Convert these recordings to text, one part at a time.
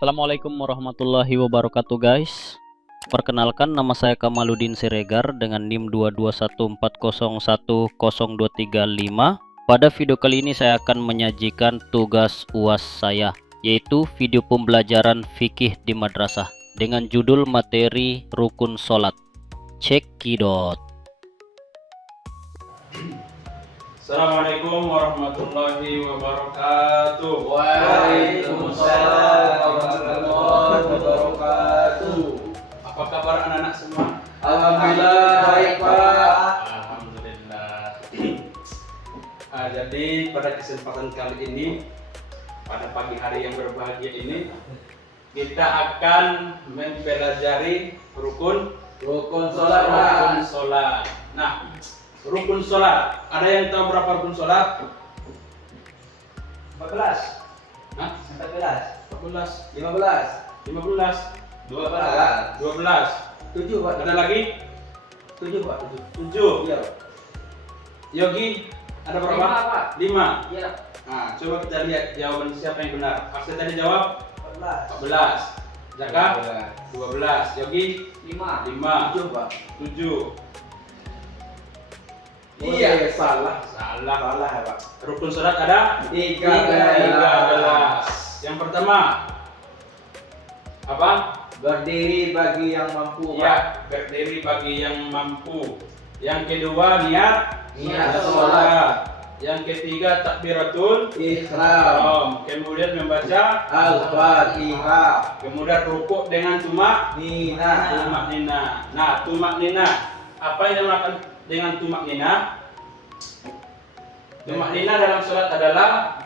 Assalamualaikum warahmatullahi wabarakatuh guys. Perkenalkan, nama saya Kamaludin Siregar dengan NIM 22140102335. Pada video kali ini saya akan menyajikan tugas UAS saya, yaitu video pembelajaran fikih di madrasah dengan judul materi rukun sholat. Cekidot. Assalamualaikum warahmatullahi wabarakatuh. Waalaikumsalam warahmatullahi wabarakatuh. Apa kabar anak-anak semua? Alhamdulillah baik Pak. Alhamdulillah. Jadi pada kesempatan kali ini, pada pagi hari yang berbahagia ini, kita akan mempelajari rukun Sholat Pak. rukun sholat. Nah, rukun sholat. Ada yang tahu berapa rukun sholat? 14, Hah? 14, 14, 15, 15, 12, 12. 7 Pak. Ada lagi? 7 Pak. 7. Iya. Yogi, ada berapa? 5 Pak. 5. Iya. Nah, coba kita lihat jawaban siapa yang benar. Pasti tadi jawab 14, 14. Jaka 12. Yogi 5, 5. 7 Pak. 7. Iya, salah. Salah. Salah ya Pak. Rukun sholat ada 13. Yang pertama apa? Berdiri bagi yang mampu Pak. Ya, berdiri bagi yang mampu. Yang kedua niat sholat. Yang ketiga takbiratul Ihram. Kemudian membaca Al-Fatihah. kemudian rukuk dengan tumak Nina. nina. Nah, tumak nina. Apa yang dinamakan dengan tumak nina? Tumak nina dalam sholat adalah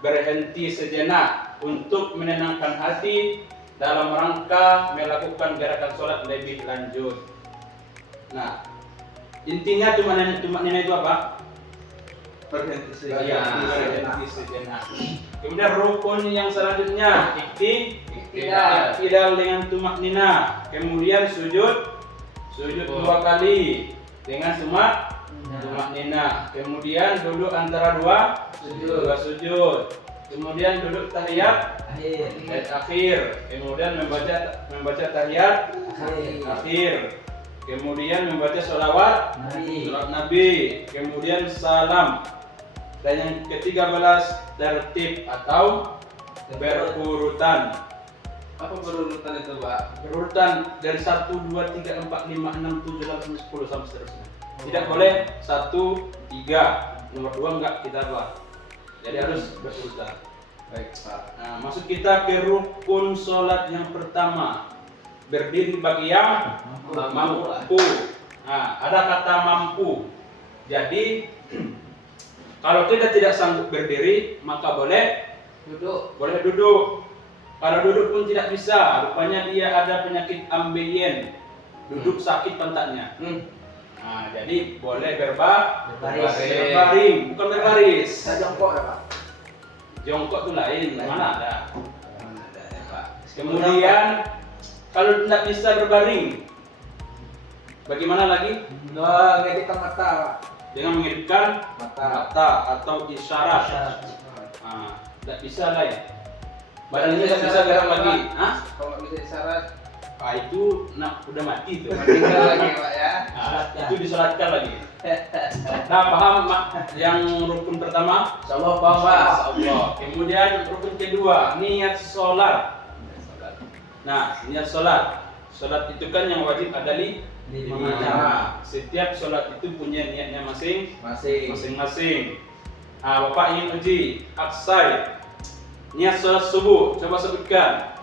berhenti sejenak untuk menenangkan hati dalam rangka melakukan gerakan sholat lebih lanjut. Nah, intinya tumak nina itu apa? Berhenti Berhenti sejenak. Kemudian rukun yang selanjutnya Iktidal. iktidal dengan tumak nina. Kemudian sujud 2 kali dengan tumak nina. Kemudian duduk antara dua sujud. Kemudian duduk tahiyat akhir. Kemudian membaca tahiyat akhir. Kemudian membaca sholawat Nabi. Kemudian salam. Dan yang ke-13 tertib atau berurutan. Apa berurutan itu Pak? Berurutan dari 1, 2, 3, 4, 5, 6, 7, 8, 10 sampai seterusnya. Tidak boleh 1, 3, nomor 2 enggak kita buat. Jadi harus berurutan. Baik Pak. Nah, masuk kita ke rukun sholat yang pertama. Berdiri bagi yang mampu. Nah, ada kata mampu. Jadi kalau kita tidak sanggup berdiri, maka boleh duduk. Kalau duduk pun tidak bisa, rupanya dia ada penyakit ambeien. Duduk sakit pantatnya. Nah, jadi boleh berbaring, bukan berbaris. Saya jongkok ya Pak. Jongkok itu lain, mana ada. Ada ya Pak. Kemudian kalau tidak bisa berbaring, bagaimana lagi? Ngedipkan mata Pak. Dengan menghidupkan mata atau isyarat. Nah, tidak bisa lah ya. Badannya tidak bisa gerak lagi. Hah? Kalau nggak bisa disyarat, Itu udah mati tuh. meninggal lagi Pak ya. Nah, itu disolatkan lagi. Nah, paham yang rukun pertama? Insyaallah paham Pak. Allah. Kemudian rukun kedua, niat sholat. Nah, niat sholat. Sholat itu kan yang wajib ada lima. Nah, setiap sholat itu punya niatnya masing-masing. Nah, Bapak ingin uji aksai niat sholat subuh. Coba sebutkan.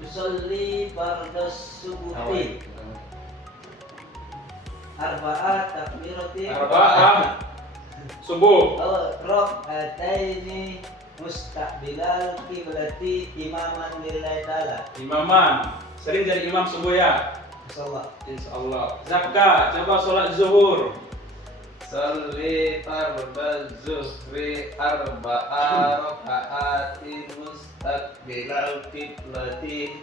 Usolli fardas subuhi arba'at takbiratin Arba'ah subuh. Rak'ataini mustaqbilal qiblati imaman lillahi ta'ala. Imaman. Sering jadi imam subuh ya? Insyaallah. Insyaallah. Zakat. Coba sholat zuhur. Sholli fardaz zuhri arba'a raka'atin mustaqbilal qiblati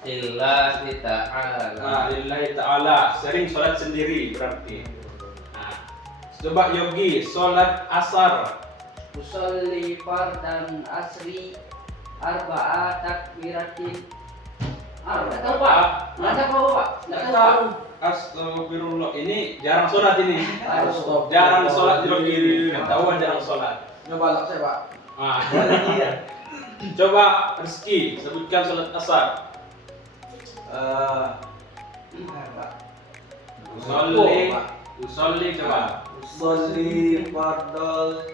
lillahi ta'ala. Nah, lillahi ta'ala. Sering sholat sendiri berarti. Nah, coba Yogi, sholat asar. Usolli fardan asri Arba'a takbiratin. Nggak Enggak tahu Pak. Enggak tahu Pak. Nggak tahu. Astagfirullah, ini jarang sholat ini. Astagfirullah. Jarang sholat di kiri. Ketahuan jarang sholat. Nyoba lah saya Pak. Ah. Coba Rizky sebutkan sholat asar. Usolli, usolli coba. Usolli fardal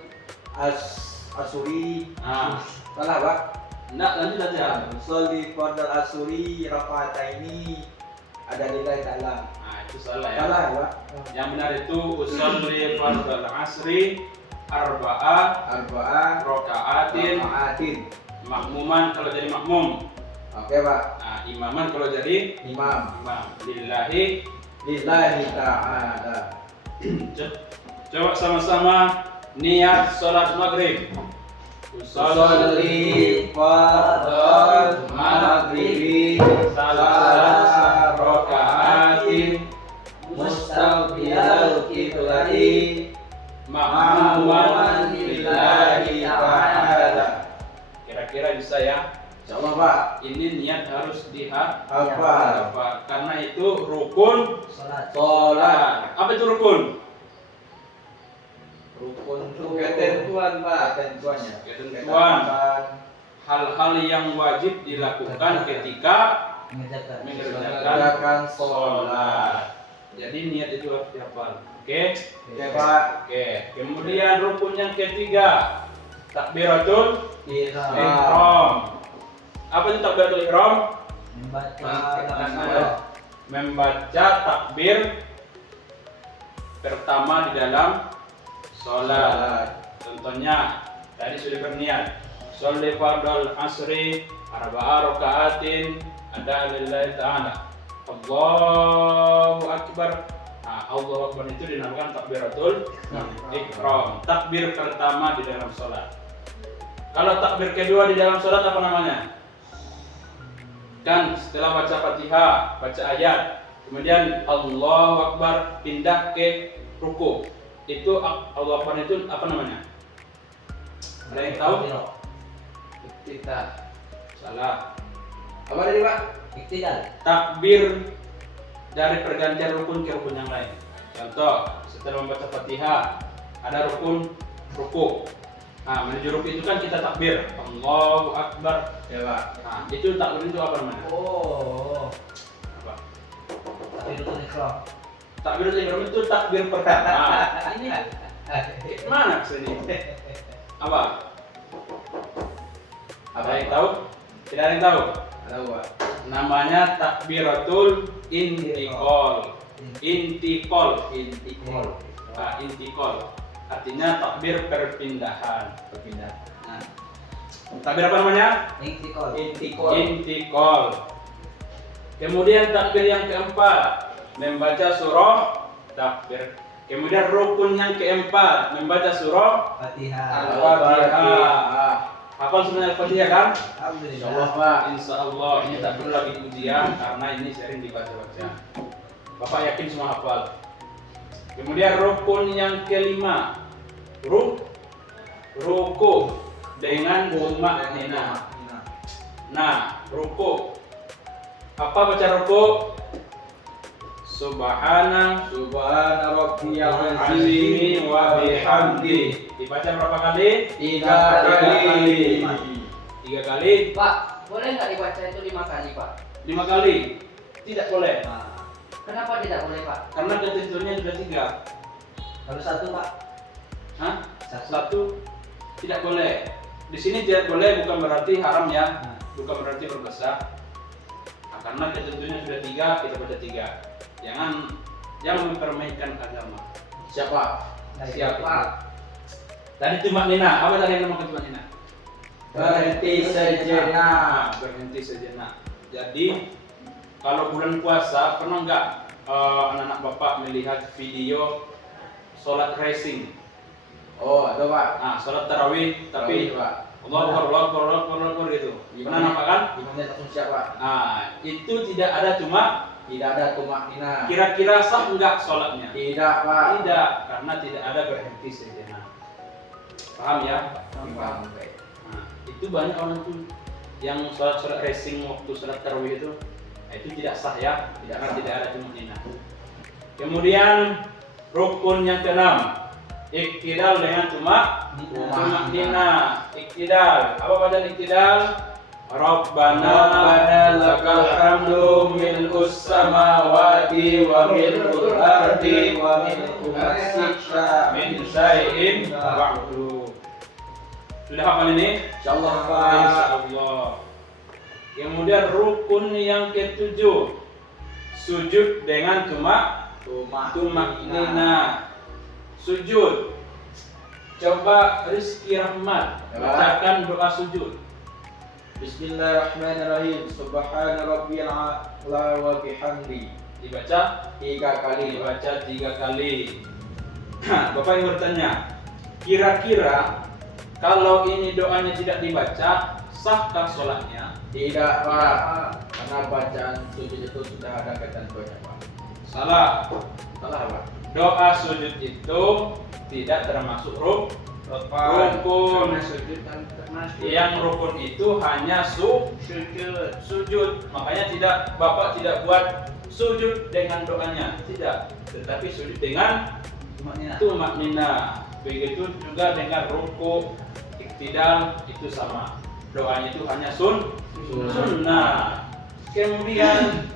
asuri. Ah, Salah Pak. enggak lanjut aja. Usolli fardal asuri raka'ataini ada lillahi ta'ala. Nah, itu salah ya. Salah ya Pak. Yang benar itu usolli fardal asri arba'a Arba'ah raka'atin raka'atin. makmuman kalau jadi makmum. Oke Pak. Nah, imaman kalau jadi Imam imam. Lillahi. lillahi ta'ala. Coba sama-sama niat sholat maghrib. Usolli fardal maghribi salasa raka'atin mustaqbilal qiblati ma'muman lillahi ta'ala. Kira-kira bisa ya? Insyaallah Pak. Ini niat harus dihafal Apa? karena itu rukun Salat. Sholat. Apa itu rukun? Rukun ketentuan Pak. Ketentuannya. Ketentuan. Hal-hal yang wajib dilakukan ketika Mengerjakan. mengerjakan sholat. Jadi niat itu harus dihafal. Oke? Oke Pak. Oke. Kemudian rukun yang ketiga, takbiratul Ihram. ihram. Apa itu takbiratul ihram? Membaca Membaca takbir pertama di dalam sholat. Contohnya tadi sudah berniat sholli fardal asri arba'a raka'atin ada lillahi ta'ala. Allahu akbar. Nah, Allahu akbar itu dinamakan takbiratul ihram. Takbir pertama di dalam sholat. Kalau takbir kedua di dalam sholat apa namanya? Kan setelah baca Fatihah, baca ayat, kemudian Allahu akbar pindah ke ruku. Itu Allahu akbar itu apa namanya? Ada yang tahu? Iftitah. Salah. Apa tadi Pak? Iktidal. Takbir dari pergantian rukun ke rukun yang lain. Contoh, setelah membaca Fatihah ada rukun ruku. Nah, menuju ruku itu kan kita takbir Allahu akbar. Ya Pak. Nah, itu takbir itu apa namanya? Oh. Apa? Takbiratul ihram. Takbiratul ihram itu takbir pertama. Ini mana kesini? Apa? Ada yang tahu? Tidak ada yang tahu? Ada Pak. Namanya takbiratul intiqal. Intiqal. Intikol. Nah, intiqal. Artinya takbir perpindahan. Berpindah. Nah, takbir apa namanya? Intikal. Intikol. Intiqal. Kemudian takbir yang keempat membaca surah takbir. Kemudian rukun yang keempat membaca surah Fatihah. Al-Fatihah. Hafal sebenarnya Al-Fatihah kan? Alhamdulillah. Insyaallah Pak. Insya Allah ini tak perlu lagi ujian karena ini sering dibaca-baca. Bapak yakin semua hafal. Kemudian rukun yang kelima, ruku dengan tumakninah. Nah, ruku. Apa baca ruku? Subhana Rabbiyal azimi wa bihamdi. Dibaca berapa kali? 3 kali. 3 kali. Pak, boleh nggak dibaca itu 5 kali, Pak? 5 kali. Tidak boleh. Kenapa tidak boleh, Pak? Karena ketentuannya sudah 3. Kalau satu Pak. Hah? Satu. Satu tidak boleh. Di sini tidak boleh bukan berarti haram ya, Nah. bukan berarti berdosa. Nah, karena ketentuannya sudah 3, kita baca 3. Jangan mempermainkan agama. Siapa? Siapa? Tadi tumakninah. Apa tadi yang namanya tumakninah? Berhenti sejenak. Berhenti sejenak. Jadi kalau bulan puasa pernah nggak anak-anak bapak melihat video sholat racing? Oh, ada Pak. Nah, sholat tarawih tapi Tarawih, Pak. Allahu Akbar, Allahu Akbar, Allahu Akbar, Allahu Akbar gitu. Pernah nampak kan? Imamnya langsung siap Pak. Nah, itu tidak ada Tidak ada tumakninah. kira-kira sah enggak sholatnya? Tidak Pak. Tidak, karena tidak ada berhenti sejenak. Paham ya? Paham, baik. Nah, itu banyak orang tuh yang sholat racing waktu sholat tarawih itu tidak sah ya, tidak ada tumakninah. Kemudian rukun yang keenam, iktidal dengan tumakninah. Iktidal, apa bacaan iktidal? Rabbana lakal hamdu mil'us samawati wa mil'ul ardi wa mil'u ma syi'ta min syai'in ba'du. Sudah hafal ini? Insyaallah Pak. Insyaallah. Kemudian rukun yang ketujuh, sujud dengan tumakninah. Sujud. Coba Rizky Rahmat bacakan doa sujud. Bismillahirrahmanirrahim. Subhana rabbiyal a'la wa bihamdi. Dibaca 3 kali. dibaca 3 kali. Bapak yang bertanya, kira-kira kalau ini doanya tidak dibaca, sahkah sholatnya? Tidak Pak, karena bacaan sujud itu sudah ada ketentuannya Pak. Salah. Salah Pak. Doa sujud itu tidak termasuk rukun. Yang rukun itu hanya sujud. Makanya Bapak tidak buat sujud dengan doanya, tidak. Tetapi sujud dengan tumakninah. Begitu juga dengan ruku, iktidal itu sama. Doanya itu hanya sunnah. Kemudian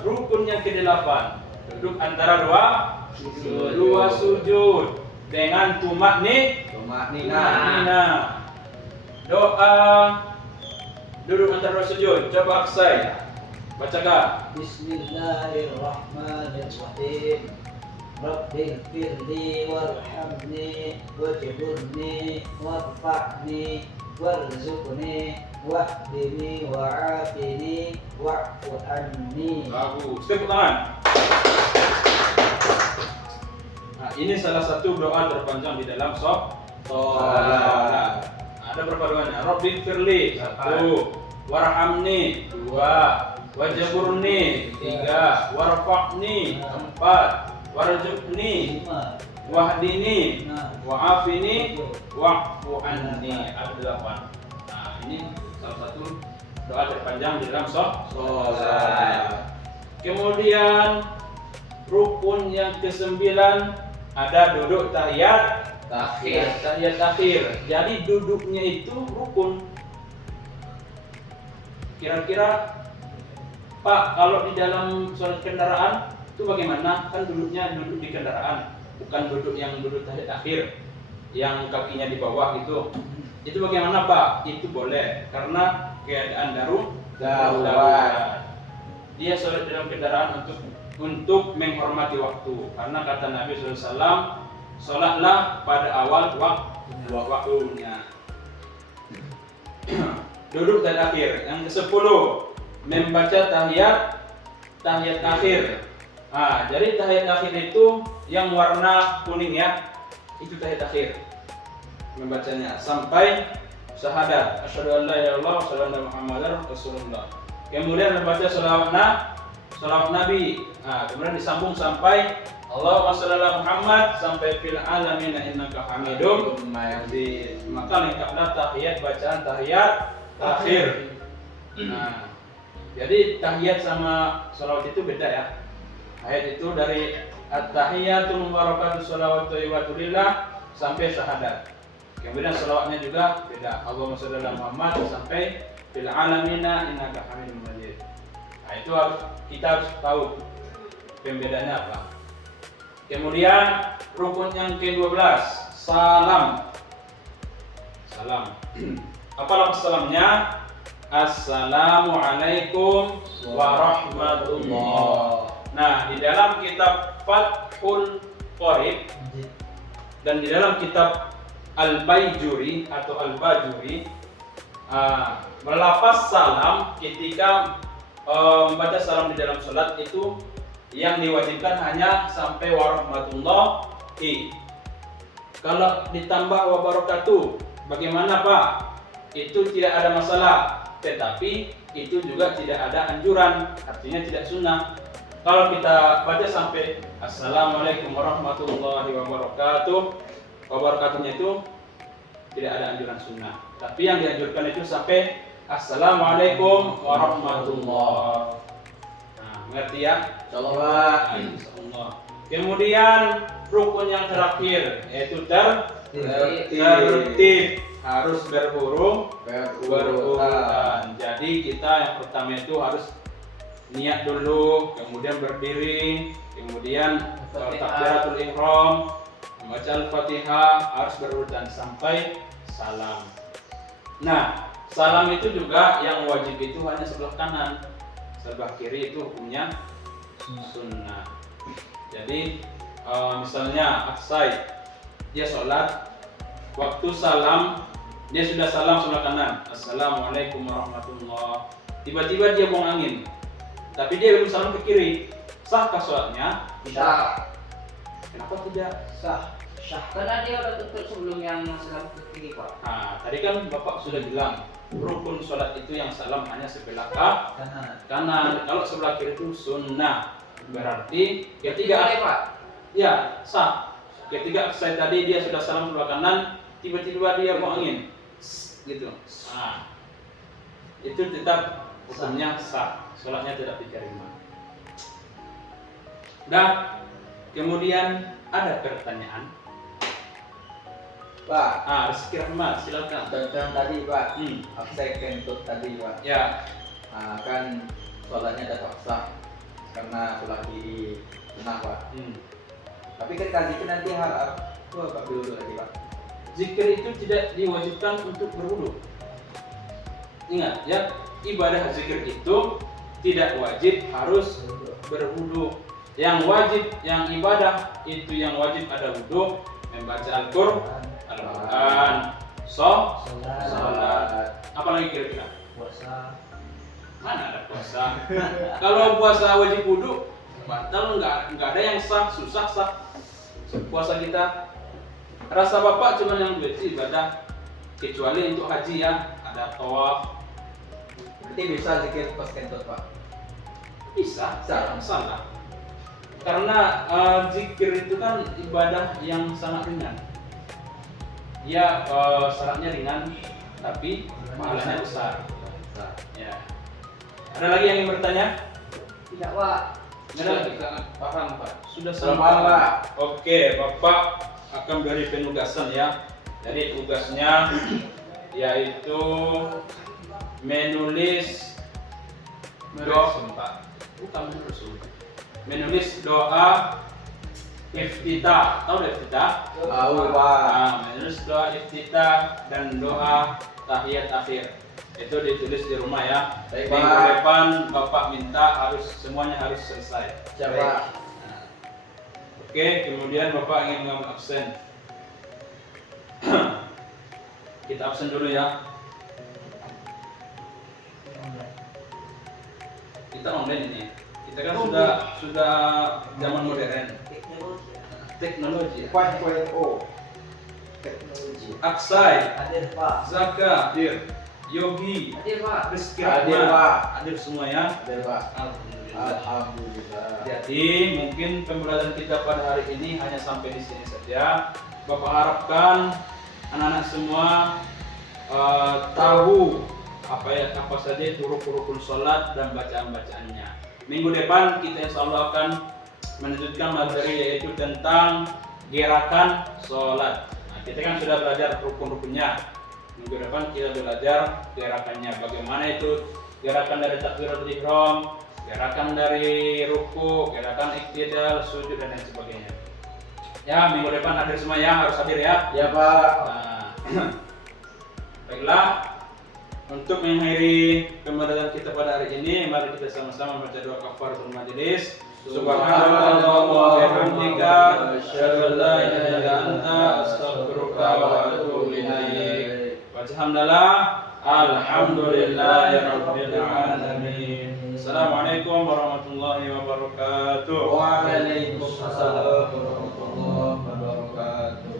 rukun yang ke-8, duduk antara dua sujud dengan tumakninah. Doa duduk antara dua sujud. Coba Aksai bacakan. Bismillahirrahmanirrahim. Rabbil firli warhamni wajburni warfa'ni warzuqni wahdini wa'afini wa'fu anni. Bagus. Tepuk tangan. Nah, ini salah satu doa terpanjang di dalam sholat. Ada berapa doanya? Rabbil firli 1, warhamni 2, wajburni 3, warfa'ni 4, warzuqni wahdini wa'afini wa'fu anni. Ada 8. Nah, ini salah satu doa terpanjang di dalam sholat. Kemudian rukun yang ke-9 ada duduk tahiyat akhir. Jadi duduknya itu rukun. Kira-kira Pak, kalau di dalam sholat kendaraan itu bagaimana? Kan duduknya duduk di kendaraan, bukan duduk yang duduk tahiyat akhir yang kakinya di bawah gitu. Itu bagaimana Pak? Itu boleh karena keadaan darurat. Dia sholat dalam kendaraan untuk menghormati waktu, karena kata Nabi SAW, sholatlah pada awal waktunya. Duduk tahiyat akhir. Yang ke-10, membaca tahiyat akhir. Jadi tahiyat akhir itu yang warna kuning ya, itu tahiyat akhir. Membacanya sampai syahadat, asyhadu an la ilaha illallah wa asyhadu anna muhammadar rasulullah. Kemudian membaca salawat Nabi. Kemudian disambung sampai Allahumma shalli ala Muhammad sampai fil alamin innaka Hamidum Majid. Maka lengkaplah bacaan tahiyat akhir. Jadi tahiyat sama salawat itu beda ya. Tahiyat itu dari at-tahiyatul mubarakatuh shalawatu wa lillah sampai syahadat. Kemudian salawatnya juga beda. Allahumma shalli ala Muhammad sampai fil alamin innaka Hamidum Majid. Itu kita harus tahu pembedanya apa. Kemudian rukun yang ke-12, salam. Apa lafaz salamnya? Assalamualaikum warahmatullah. Nah, di dalam kitab Fathul Qorib dan di dalam kitab Al-Baijuri atau Al-Bajuri, melafaz salam ketika membaca salam di dalam sholat itu yang diwajibkan hanya sampai warahmatullahi. Kalau ditambah wabarakatuh, bagaimana Pak? Itu tidak ada masalah, tetapi itu juga tidak ada anjuran, artinya tidak sunnah. Kalau kita baca sampai Assalamualaikum warahmatullahi wabarakatuh, wabarakatuhnya itu tidak ada anjuran sunnah. Tapi yang dianjurkan itu sampai Assalamualaikum warahmatullah. Nah, mengerti ya? Insyaallah Pak. Insyaallah. Kemudian rukun yang terakhir yaitu tertib, harus berurutan. Jadi kita yang pertama itu harus niat dulu, kemudian berdiri, kemudian takbiratul ihram, membaca Al-Fatihah, harus berurutan sampai salam. Nah, salam itu juga yang wajib itu hanya sebelah kanan, sebelah kiri itu hukumnya sunnah. Jadi misalnya aksai, dia sholat, waktu salam dia sudah salam sebelah kanan, Assalamualaikum warahmatullah. Tiba-tiba dia buang angin, tapi dia belum salam ke kiri. Sahkah sholatnya? Sah. Kenapa tidak sah? Karena dia udah tutup sebelum yang salam ke kiri Pak. Nah, tadi kan Bapak sudah bilang rukun sholat itu yang salam hanya sebelah kanan. Kalau sebelah kiri itu sunnah. Berarti Boleh ketiga Pak. ya sah. Ketika saya tadi dia sudah salam sebelah kanan, tiba-tiba dia buang angin, gitu. Nah, itu tetap hukumnya sah. Sholatnya tidak diterima. Dan kemudian ada pertanyaan. Pak, Rizky Rahmat, silakan. contoh tadi Pak, aksai kentut tadi Pak. Ya, Kan sholatnya tetap sah karena sebelah kiri benar Pak. Tapi kan zikir nanti harap Pak dulu lagi Pak. zikir itu tidak diwajibkan untuk berwudu. Ingat ya, ibadah zikir itu tidak wajib harus berwudu. Yang wajib, yang ibadah itu yang wajib ada wudu, membaca Al-Quran, sholat. Apalagi kira-kira? Puasa. Mana ada puasa? Kalau puasa wajib wudu, batal, nggak ada yang sah, susah sah puasa kita. Rasa Bapak cuma yang dua itu ibadah, kecuali untuk haji ya, ada tawaf. Berarti bisa zikir pas kentut Pak. Bisa, salah. Karena zikir itu kan ibadah yang sangat ringan. Ya, syaratnya ringan, tapi pahalanya besar. Ya. Ada lagi yang ingin bertanya? Tidak Pak. Ada lagi? Paham Pak. Sudah Paham, sampai. Pak. Oke, Bapak akan beri penugasan ya. Jadi tugasnya yaitu menulis doa iftitah. Tahu iftitah? Tahu Pak. Menulis doa iftitah dan doa tahiyat akhir. Itu ditulis di rumah ya. Baik, Minggu Pak. depan Bapak minta semuanya harus selesai. Siapa? Oke, kemudian Bapak ingin mengambil absen. Kita absen dulu ya. Kita online ini. Kita kan sudah zaman modern. Teknologi. 5.0 Teknologi. Aksai, Hadir Pak. Zaka, Yogi, Hadir Pak. Rizky Hadir, Rahmat. Pak. Hadir semua ya. Ada Pak. Alhamdulillah. Alhamdulillah. Jadi mungkin pembelajaran kita pada hari ini hanya sampai di sini saja. Bapak harapkan anak-anak semua tahu apa saja itu rukun sholat dan bacaan-bacaannya. Minggu depan kita insya Allah akan melanjutkan materi yaitu tentang gerakan sholat. Nah, kita kan sudah belajar rukun-rukunnya. Minggu depan kita belajar gerakannya. Bagaimana itu gerakan dari takbiratul ihram, gerakan dari ruku, gerakan iktidal, sujud dan lain sebagainya. Ya, minggu depan hadir semua ya, harus hadir ya. Ya Pak. Nah, baiklah, untuk mengakhiri pembelajaran kita pada hari ini, mari kita sama-sama membaca doa kafaratul majelis. Subhanallah wa bihamdika, asyhadu an la ilaha illa anta, astaghfiruka wa atubu ilaik. Walhamdulillah, alhamdulillahirabbil alamin. Assalamualaikum warahmatullahi wabarakatuh. Waalaikumsalam warahmatullahi wabarakatuh.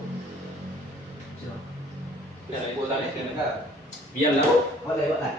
Ya, ibu tadi Dengar. biarlah. Boleh, boleh.